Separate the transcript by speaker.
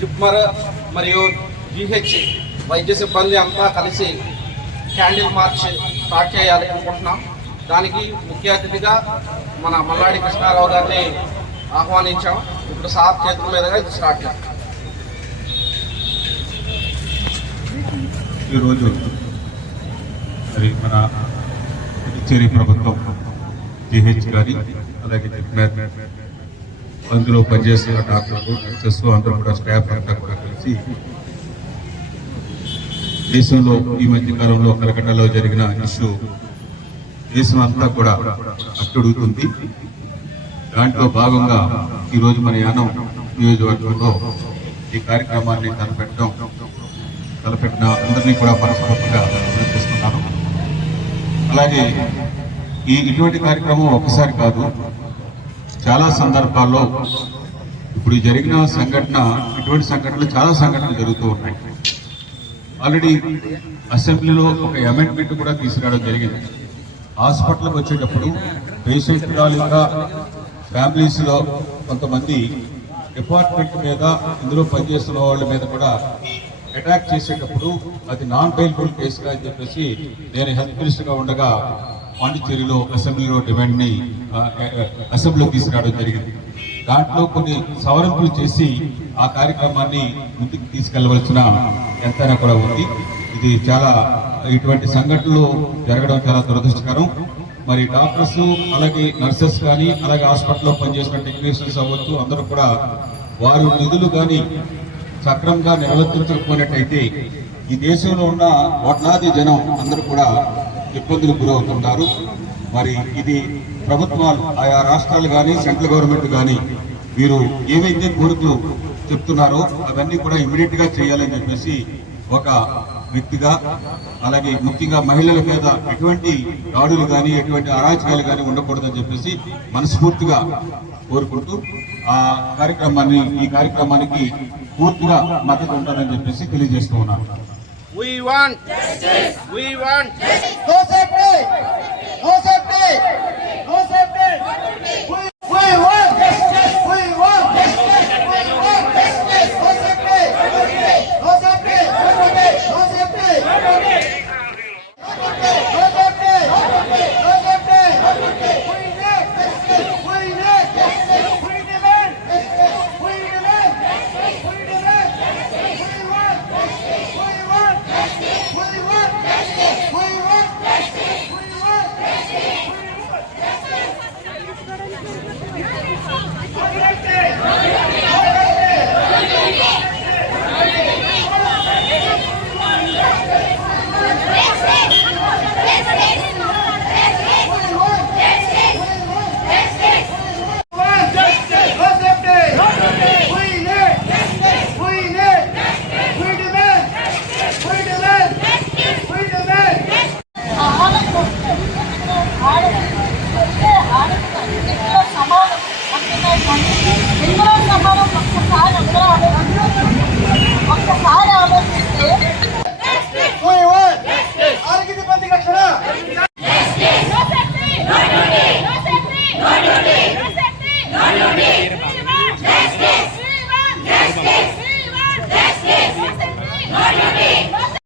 Speaker 1: జిప్మర్ మరియు జిహెచ్ వైద్య సిబ్బంది అంతా కలిసి క్యాండిల్ మార్చ్ స్టార్ట్ చేయాలి అనుకుంటున్నాం. దానికి ముఖ్య అతిథిగా మన మల్లాడి కృష్ణారావు గారిని ఆహ్వానించాం. ఇప్పుడు సార్ చేతుల మీదుగా ఇది స్టార్ట్ చేస్తాం
Speaker 2: ఈరోజు మరి మన పుదుచ్చేరి ప్రభుత్వం జిహెచ్ గారి అలాగే అందులో పనిచేస్తున్న డాక్టర్లు నర్సెస్ అందరూ కూడా స్టాఫ్ అంతా కూడా కలిసి దేశంలో ఈ మధ్య కాలంలో కలకట్టాలో జరిగిన ఇష్యూ దేశం అంతా కూడా అట్టుడుగుతుంది. దాంట్లో భాగంగా ఈరోజు మన యానం నియోజకవర్గంలో ఈ కార్యక్రమాన్ని తలపెట్టడం తలపెట్టిన అందరినీ కూడా మనస్ఫూర్తిగా అభినందిస్తున్నాను. అలాగే ఈ ఇటువంటి కార్యక్రమం ఒకసారి కాదు చాలా సందర్భాల్లో ఇప్పుడు జరిగిన సంఘటన ఇటువంటి సంఘటనలు చాలా సంఘటనలు జరుగుతూ ఉన్నాయి. ఆల్రెడీ అసెంబ్లీలో ఒక అమెండ్మెంట్ కూడా తీసుకురావడం జరిగింది. హాస్పిటల్కి వచ్చేటప్పుడు పేషెంట్ ఇంకా ఫ్యామిలీస్లో కొంతమంది డిపార్ట్మెంట్ మీద ఇందులో పనిచేస్తున్న వాళ్ళ మీద కూడా అటాక్ చేసేటప్పుడు అది నాన్ బెయిల్బుల్ కేసుగా అని చెప్పేసి నేను హెల్త్ మినిస్టర్గా ఉండగా పాండిచ్చేరిలో అసెంబ్లీలో డిమాండ్ని అసెంబ్లీలో తీసుకురావడం జరిగింది. దాంట్లో కొన్ని సవరింపులు చేసి ఆ కార్యక్రమాన్ని ముందుకు తీసుకెళ్ళవలసిన ఎంతైనా కూడా ఉంది. ఇది చాలా ఇటువంటి సంఘటనలు జరగడం చాలా దురదృష్టకరం. మరి డాక్టర్స్ అలాగే నర్సెస్ కానీ అలాగే హాస్పిటల్లో పనిచేసిన టెక్నీషియన్స్ అవ్వచ్చు అందరూ కూడా వారు నిధులు కానీ సక్రమంగా నిర్వర్తించకపోయినట్టయితే ఈ దేశంలో ఉన్న కోట్లాది జనం అందరూ కూడా ఇబ్బందులు గురవుతున్నారు మరి ఇది ప్రభుత్వాలు ఆయా రాష్ట్రాలు కానీ సెంట్రల్ గవర్నమెంట్ కానీ వీరు ఏవైతే కోరికలు చెప్తున్నారో అవన్నీ కూడా ఇమీడియట్గా చేయాలని చెప్పేసి ఒక వ్యక్తిగా అలాగే ముఖ్యంగా మహిళల మీద ఎటువంటి దాడులు కానీ ఎటువంటి అరాచకాలు కానీ ఉండకూడదని చెప్పేసి మనస్ఫూర్తిగా కోరుకుంటూ ఆ కార్యక్రమాన్ని ఈ కార్యక్రమానికి పూర్తిగా మద్దతు ఉంటారని చెప్పేసి తెలియజేస్తూ ఉన్నాను.
Speaker 3: José. about.